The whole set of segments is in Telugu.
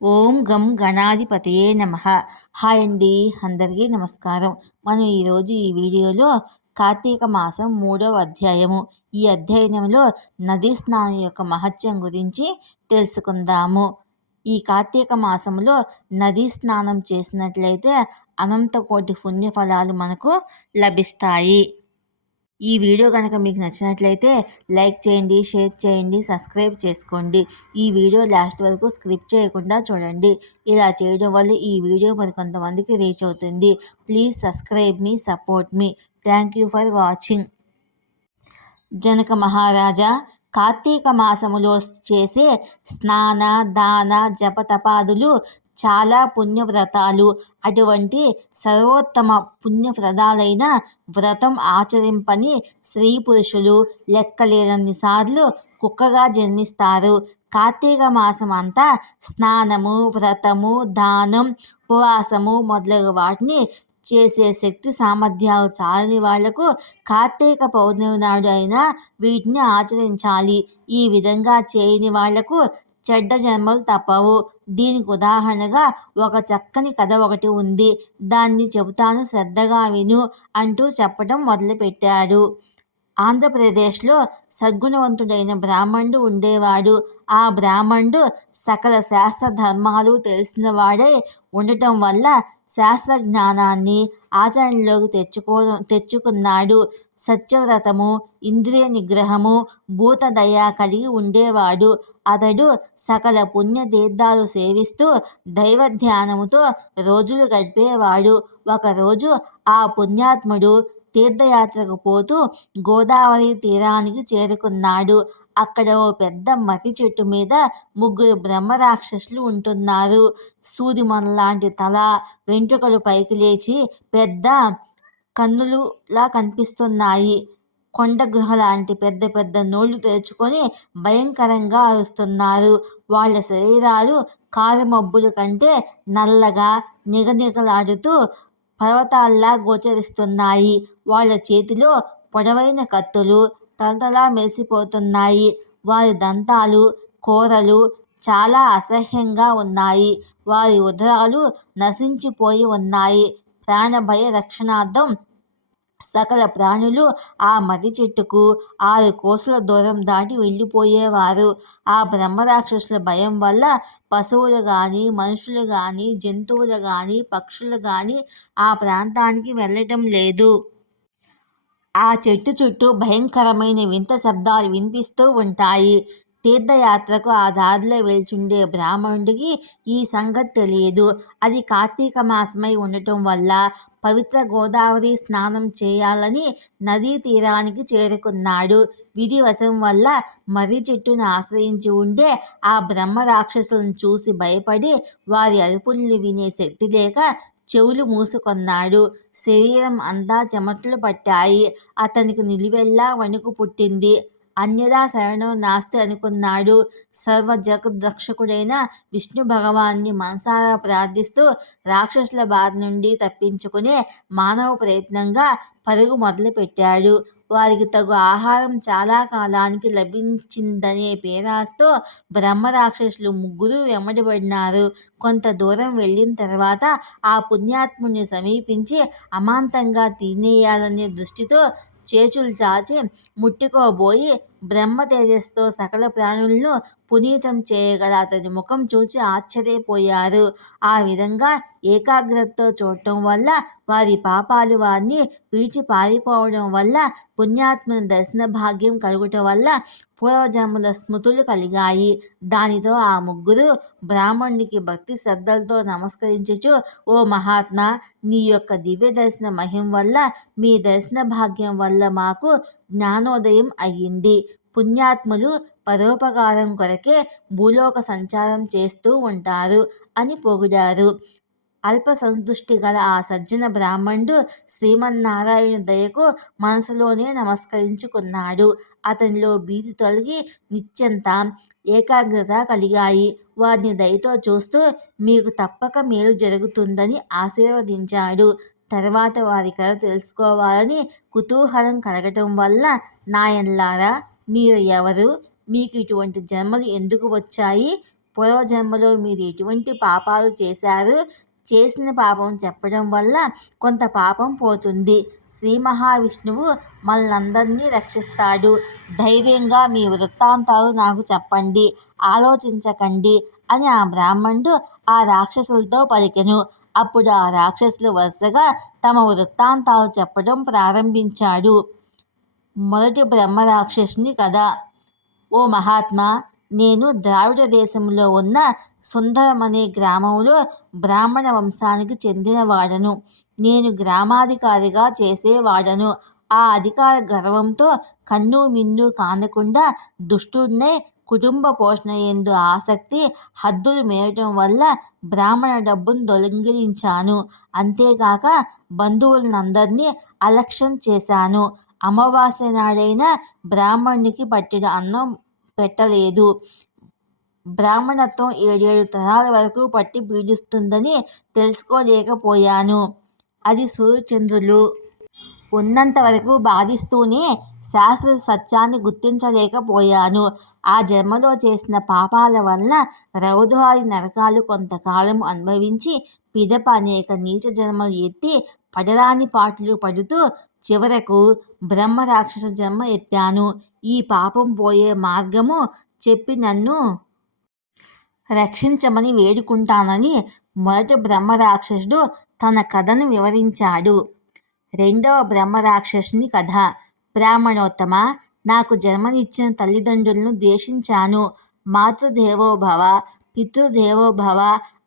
ఓం గం గణాధిపతయే నమః. హాయ్ అండి, అందరికీ నమస్కారం. మనం ఈరోజు ఈ వీడియోలో కార్తీక మాసం 3వ అధ్యాయము, ఈ అధ్యయనంలో నదీ స్నానం యొక్క మహత్యం గురించి తెలుసుకుందాము. ఈ కార్తీక మాసంలో నదీ స్నానం చేసినట్లయితే అనంత కోటి పుణ్యఫలాలు మనకు లభిస్తాయి. ఈ వీడియో కనుక మీకు నచ్చినట్లయితే లైక్ చేయండి, షేర్ చేయండి, సబ్స్క్రైబ్ చేసుకోండి. ఈ వీడియో లాస్ట్ వరకు స్కిప్ చేయకుండా చూడండి. ఇలా చేయడం వల్ల ఈ వీడియో మరికొంతమందికి రీచ్ అవుతుంది. ప్లీజ్ సబ్స్క్రైబ్ మీ, సపోర్ట్ మీ. Thank you for watching. Janaka Maharaja, Karthika మాసములో చేసే స్నాన, దాన, జపతపాదులు చాలా పుణ్యవ్రతాలు. అటువంటి సర్వోత్తమ పుణ్యవ్రతాలైన వ్రతం ఆచరింపని స్త్రీ పురుషులు లెక్కలేనన్ని సార్లు కుక్కగా జన్మిస్తారు. కార్తీక మాసం అంతా స్నానము, వ్రతము, దానం, ఉపవాసము మొదలగు వాటిని చేసే శక్తి సామర్థ్యాలు చాలని వాళ్లకు కార్తీక పౌర్ణమి నాడు అయినా వీటిని ఆచరించాలి. ఈ విధంగా చేయని వాళ్లకు చెడ్డ జన్మలు తప్పవు. దీనికి ఉదాహరణగా ఒక చక్కని కథ ఒకటి ఉంది. దాన్ని చెబుతాను, శ్రద్ధగా విను అంటూ చెప్పడం మొదలుపెట్టాడు. ఆంధ్రప్రదేశ్లో సద్గుణవంతుడైన బ్రాహ్మణుడు ఉండేవాడు. ఆ బ్రాహ్మణుడు సకల శాస్త్ర ధర్మాలు తెలిసినవాడై ఉండటం వల్ల శాస్త్ర జ్ఞానాన్ని ఆచరణలోకి తెచ్చుకున్నాడు. సత్యవ్రతము, ఇంద్రియ నిగ్రహము, భూతదయ కలిగి ఉండేవాడు. అతడు సకల పుణ్య తీర్థాలు సేవిస్తూ దైవ ధ్యానముతో రోజులు గడిపేవాడు. ఒకరోజు ఆ పుణ్యాత్ముడు తీర్థయాత్రకు పోతూ గోదావరి తీరానికి చేరుకున్నాడు. అక్కడ ఓ పెద్ద మర్రి చెట్టు మీద 3 బ్రహ్మరాక్షసులు ఉంటున్నారు. సూదిమొనలాంటి తల, వెంట్రుకలు పైకి లేచి పెద్ద కన్నులులా కనిపిస్తున్నాయి. కొండ గుహ లాంటి పెద్ద పెద్ద నోళ్లు తెరుచుకొని భయంకరంగా అరుస్తున్నారు. వాళ్ళ శరీరాలు కారుమబ్బుల కంటే నల్లగా నిగనిగలాడుతూ పర్వతాల్లా గోచరిస్తున్నాయి. వాళ్ళ చేతిలో పొడవైన కత్తులు తలతలా మెరిసిపోతున్నాయి. వారి దంతాలు, కోరలు చాలా అసహ్యంగా ఉన్నాయి. వారి ఉదరాలు నశించిపోయి ఉన్నాయి. ప్రాణభయ రక్షణార్థం సకల ప్రాణులు ఆ మర్రి చెట్టుకు 6 కోసుల దూరం దాటి వెళ్ళిపోయేవారు. ఆ బ్రహ్మరాక్షసుల భయం వల్ల పశువులు గాని, మనుషులు గాని, జంతువులు గాని, పక్షులు గాని ఆ ప్రాంతానికి వెళ్ళటం లేదు. ఆ చెట్టు చుట్టూ భయంకరమైన వింత శబ్దాలు వినిపిస్తూ ఉంటాయి. తీర్థయాత్రకు ఆ దారిలో వెళ్తుండే బ్రాహ్మణుడికి ఈ సంగతి తెలియదు. అది కార్తీక మాసమై ఉండటం వల్ల పవిత్ర గోదావరి స్నానం చేయాలని నదీ తీరానికి చేరుకున్నాడు. విధివశం వల్ల మర్రి చెట్టును ఆశ్రయించి ఉండే ఆ బ్రహ్మ రాక్షసులను చూసి భయపడి వారి అరుపుల్ని వినే శక్తి లేక చెవులు మూసుకొన్నాడు. శరీరం అంతా చెమటలు పట్టాయి. అతనికి నిలువెల్లా వణుకు పుట్టింది. అన్యదా శరణం నాస్తి అనుకున్నాడు. సర్వ జగద్రక్షకుడైన విష్ణు భగవాన్ని మనసారా ప్రార్థిస్తూ రాక్షసుల బారి నుండి తప్పించుకునే మానవ ప్రయత్నంగా పరుగు మొదలుపెట్టాడు. వారికి తగు ఆహారం చాలా కాలానికి లభించిందనే పేరాస్తో బ్రహ్మరాక్షసులు 3 వెంబడిపడినారు. కొంత దూరం వెళ్ళిన తర్వాత ఆ పుణ్యాత్ముడిని సమీపించి అమాంతంగా తినేయాలనే దృష్టితో చేతులు చాచి ముట్టుకోబోయి బ్రహ్మ తేజస్సుతో సకల ప్రాణులను పునీతం చేయగల అతని ముఖం చూచి ఆశ్చర్యపోయారు. ఆ విధంగా ఏకాగ్రతతో చూడటం వల్ల వారి పాపాలు వారిని విడిచి పారిపోవడం వల్ల పుణ్యాత్ముని దర్శన భాగ్యం కలుగుట వల్ల పూర్వజన్మల స్మృతులు కలిగాయి. దానితో ఆ 3 బ్రాహ్మణునికి భక్తి శ్రద్ధలతో నమస్కరించుచు, ఓ మహాత్మా, నీ యొక్క దివ్య దర్శన మహిమ వల్ల, మీ దర్శన భాగ్యం వల్ల మాకు జ్ఞానోదయం అయ్యింది. పుణ్యాత్ములు పరోపకారం కొరకే భూలోక సంచారం చేస్తూ ఉంటారు అని పొగిడారు. అల్ప సంతుష్టి గల ఆ సజ్జన బ్రాహ్మణుడు శ్రీమన్నారాయణ దయకు మనసులోనే నమస్కరించుకున్నాడు. అతనిలో భీతి తొలగి నిత్యంత ఏకాగ్రత కలిగాయి. వారిని దయతో చూస్తూ మీకు తప్పక మేలు జరుగుతుందని ఆశీర్వదించాడు. తర్వాత వారి కథ తెలుసుకోవాలని కుతూహలం కలగటం వల్ల, నాయనలారా, మీరు ఎవరు? మీకు ఇటువంటి జన్మలు ఎందుకు వచ్చాయి? పూర్వజన్మలో మీరు ఎటువంటి పాపాలు చేశారు, చేసిన పాపం చెప్పడం వల్ల కొంత పాపం పోతుంది. శ్రీ మహావిష్ణువు మనందరినీ రక్షిస్తాడు. ధైర్యంగా మీ వృత్తాంతాలు నాకు చెప్పండి, ఆలోచించకండి అని ఆ బ్రాహ్మణుడు ఆ రాక్షసులతో పలికెను. అప్పుడు ఆ రాక్షసులు వరుసగా తమ వృత్తాంతాలు చెప్పడం ప్రారంభించాడు. మొదటి బ్రహ్మరాక్షసుని కథ. ఓ మహాత్మా, నేను ద్రావిడ దేశంలో ఉన్న సుందరం అనే గ్రామంలో బ్రాహ్మణ వంశానికి చెందినవాడను. నేను గ్రామాధికారిగా చేసేవాడను. ఆ అధికార గర్వంతో కన్ను మిన్ను కానకుండా దుష్టుడినై కుటుంబ పోషణ యందు ఆసక్తి హద్దులు మీరటం వల్ల బ్రాహ్మణ డబ్బును దొంగిలించాను. అంతేకాక బంధువులందరినీ అలక్ష్యం చేశాను. అమావాస్య నాడైనా బ్రాహ్మణునికి పట్టెడు అన్నం పెట్టలేదు. బ్రాహ్మణత్వం 7 తరాల వరకు పట్టి పీడిస్తుందని తెలుసుకోలేకపోయాను. అది సూర్యచంద్రులు ఉన్నంత వరకు బాధిస్తూనే శాశ్వత సత్యాన్ని గుర్తించలేకపోయాను. ఆ జన్మలో చేసిన పాపాల వల్ల రౌద్రాది నరకాలు కొంతకాలం అనుభవించి పిదప అనేక నీచ జన్మలు ఎత్తి పడరాని పాటలు పడుతూ చివరకు బ్రహ్మ రాక్షస జన్మ ఎత్తాను. ఈ పాపం పోయే మార్గము చెప్పి నన్ను రక్షించమని వేడుకుంటానని మొదటి బ్రహ్మరాక్షసుడు తన కథను వివరించాడు. రెండవ బ్రహ్మరాక్షసుని కథ. బ్రాహ్మణోత్తమ, నాకు జన్మనిచ్చిన తల్లిదండ్రులను ద్వేషించాను. మాతృదేవోభవ, పితృదేవోభవ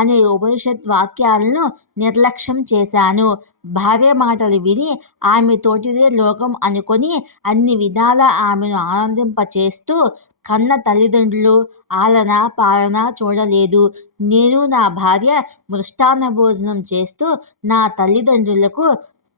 అనే ఉపనిషత్ వాక్యాలను నిర్లక్ష్యం చేశాను. భార్య మాటలు విని ఆమె తోటిదే లోకం అనుకొని అన్ని విధాల ఆమెను ఆనందింపచేస్తూ కన్న తల్లిదండ్రులు ఆలన పాలన చూడలేదు. నేను నా భార్య మృష్టాన్న భోజనం చేస్తూ నా తల్లిదండ్రులకు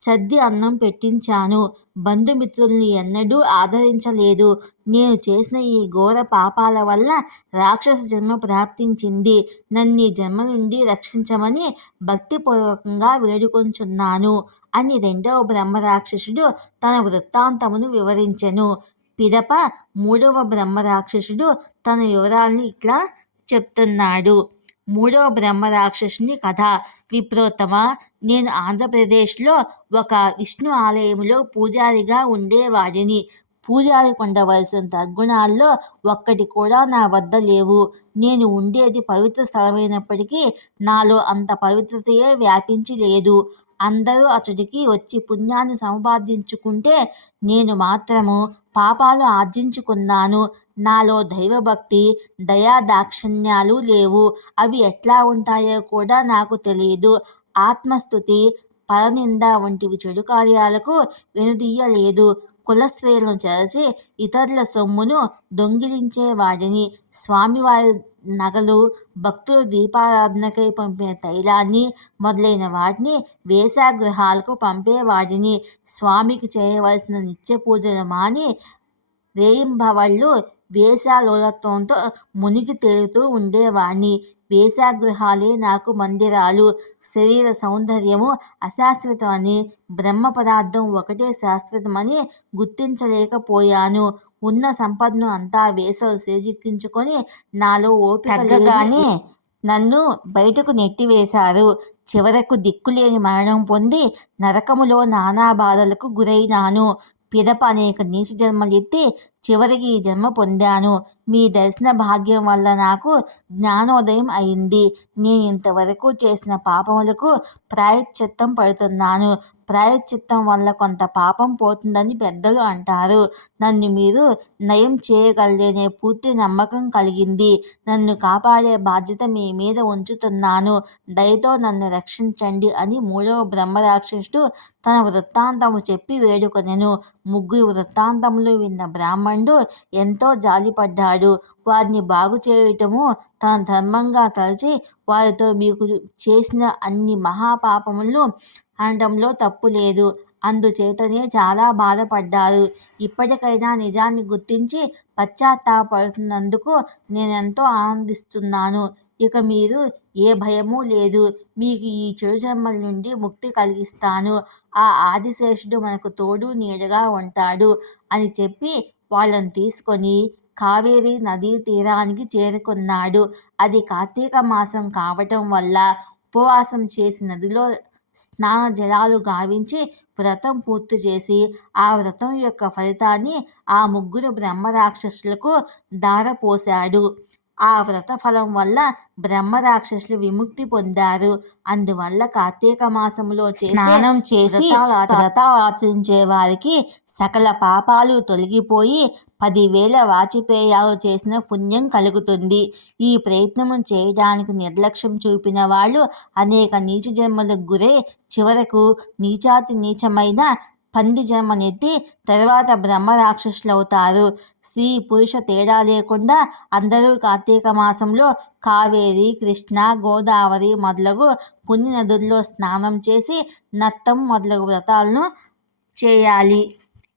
సద్ది అన్నం పెట్టించాను. బంధుమిత్రుల్ని ఎన్నడూ ఆదరించలేదు. నేను చేసిన ఈ ఘోర పాపాల వల్ల రాక్షస జన్మ ప్రాప్తించింది. నన్ను ఈ జన్మ నుండి రక్షించమని భక్తిపూర్వకంగా వేడుకొంచున్నాను అని రెండవ బ్రహ్మరాక్షసుడు తన వృత్తాంతమును వివరించెను. పిదప మూడవ బ్రహ్మరాక్షసుడు తన వివరాలను ఇట్లా చెప్తున్నాడు. మూడవ బ్రహ్మరాక్షసుని కథ. విప్రోత్తమ, నేను ఆంధ్రప్రదేశ్లో ఒక విష్ణు ఆలయంలో పూజారిగా ఉండేవాడిని. పూజారికి ఉండవలసిన సద్గుణాల్లో ఒక్కటి కూడా నా వద్ద లేవు. నేను ఉండేది పవిత్ర స్థలమైనప్పటికీ నాలో అంత పవిత్రతయే వ్యాపించి లేదు. అందరూ అతడికి వచ్చి పుణ్యాన్ని సంపాదించుకుంటే నేను మాత్రము పాపాలు ఆర్జించుకున్నాను. నాలో దైవభక్తి, దయా దాక్షిణ్యాలు లేవు. అవి ఎట్లా ఉంటాయో కూడా నాకు తెలియదు. ఆత్మస్థుతి, పరనింద వంటివి చెడు కార్యాలకు వెనుదీయలేదు. కులస్త్రీలను చెరచి ఇతరుల సొమ్మును దొంగిలించేవాడిని. స్వామివారి నగలు, భక్తులు దీపారాధనకై పంపిన తైలాన్ని మొదలైన వాటిని వేశ్యాగృహాలకు పంపేవాడిని. స్వామికి చేయవలసిన నిత్య పూజలు మాని రేయింబవళ్ళు వేశ్యాలోలత్వంతో మునిగి తేలుతూ ఉండేవాణ్ణి. వేశ్యాగృహాలే నాకు మందిరాలు. శరీర సౌందర్యము అశాశ్వతమని, బ్రహ్మ పదార్థం ఒకటే శాశ్వతమని గుర్తించలేకపోయాను. ఉన్న సంపదను అంతా వేసలు చేజిక్కించుకొని నాలో ఓపిక తగ్గగానే నన్ను బయటకు నెట్టివేశారు. చివరకు దిక్కులేని మరణం పొంది నరకములో నానా బాధలకు గురైనాను. పిదప అనేక నీచ జన్మలెత్తి చివరికి ఈ జన్మ పొందాను. మీ దర్శన భాగ్యం వల్ల నాకు జ్ఞానోదయం అయింది. నేను ఇంతవరకు చేసిన పాపములకు ప్రాయశ్చిత్తం పడుతున్నాను. ప్రాయశ్చిత్తం వల్ల కొంత పాపం పోతుందని పెద్దలు అంటారు. నన్ను మీరు నయం చేయగలరనే పూర్తి నమ్మకం కలిగింది. నన్ను కాపాడే బాధ్యత మీ మీద ఉంచుతున్నాను. దయతో నన్ను రక్షించండి అని మూడవ బ్రహ్మరాక్షసుడు తన వృత్తాంతము చెప్పి వేడుకొనెను. ముగ్గురి వృత్తాంతములు విన్న బ్రాహ్మణుడు ఎంతో జాలిపడ్డాడు. వారిని బాగు చేయటము తన ధర్మంగా తలచి వారితో మీకు చేసిన అన్ని మహాపాపములను అనటంలో తప్పు లేదు. అందుచేతనే చాలా బాధపడ్డారు. ఇప్పటికైనా నిజాన్ని గుర్తించి పశ్చాత్తాపడుతున్నందుకు నేనెంతో ఆనందిస్తున్నాను. ఇక మీరు ఏ భయమూ లేదు. మీకు ఈ చెడు జన్మల నుండి ముక్తి కలిగిస్తాను. ఆ ఆదిశేషుడు మనకు తోడు నీడగా ఉంటాడు అని చెప్పి వాళ్ళను తీసుకొని కావేరీ నదీ తీరానికి చేరుకున్నాడు. అది కార్తీక మాసం కావటం వల్ల ఉపవాసం చేసి నదిలో స్నాన జలాలు గావించి వ్రతం పూర్తి చేసి ఆ వ్రతం యొక్క ఫలితాన్ని ఆ ముగ్గురు బ్రహ్మరాక్షసులకు ధారపోశాడు. ఆ వ్రత ఫలం వల్ల బ్రహ్మరాక్షసులు విముక్తి పొందారు. అందువల్ల కార్తీక మాసంలో స్నానం చేసి వ్రతాలు ఆచరించే వారికి సకల పాపాలు తొలగిపోయి 10,000 వాజపేయాలు చేసిన పుణ్యం కలుగుతుంది. ఈ ప్రయత్నం చేయడానికి నిర్లక్ష్యం చూపిన వాళ్ళు అనేక నీచ జన్మలకు గురై చివరకు నీచాతి నీచమైన పంది జన్మనెత్తి తర్వాత బ్రహ్మరాక్షసులవుతారు. స్త్రీ పురుష తేడా లేకుండా అందరూ కార్తీక మాసంలో కావేరి, కృష్ణ, గోదావరి మొదలగు పుణ్య నదుల్లో స్నానం చేసి నత్తం మొదలగు వ్రతాలను చేయాలి.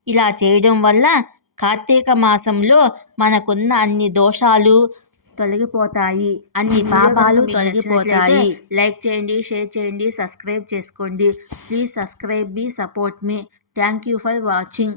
ఇలా చేయడం వల్ల కార్తీక మాసంలో మనకున్న అన్ని దోషాలు తొలగిపోతాయి, అన్ని పాపాలు తొలగిపోతాయి. లైక్ చేయండి, షేర్ చేయండి, సబ్స్క్రైబ్ చేసుకోండి. ప్లీజ్ సబ్స్క్రైబ్ మీ, సపోర్ట్ మీ. Thank you for watching.